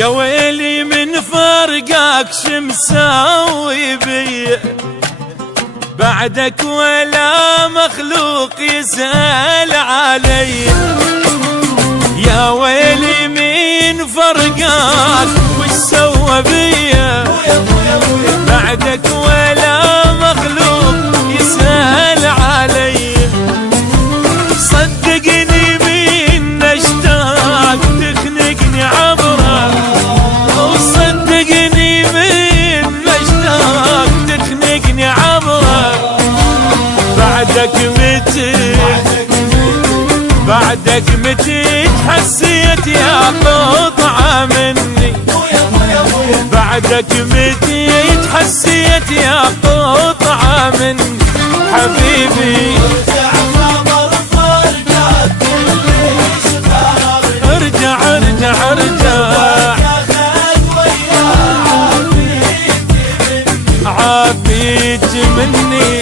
يا ويلي من فرقك شمساوي بي، بعدك ولا مخلوق يسأل علي. يا ويلي من فرقك وش سوى بيا، بعدك ولا مخلوق يسأل علي. صدقني من اشتاق تخنقني عبرك، وصدقني من اشتاق تخنقني عبرك. بعدك متى تحسيت يا قطعة مني، بعدك متى تحسيت يا قطعة مني حبيبي. ارجع ارجع ارجع عافيت مني.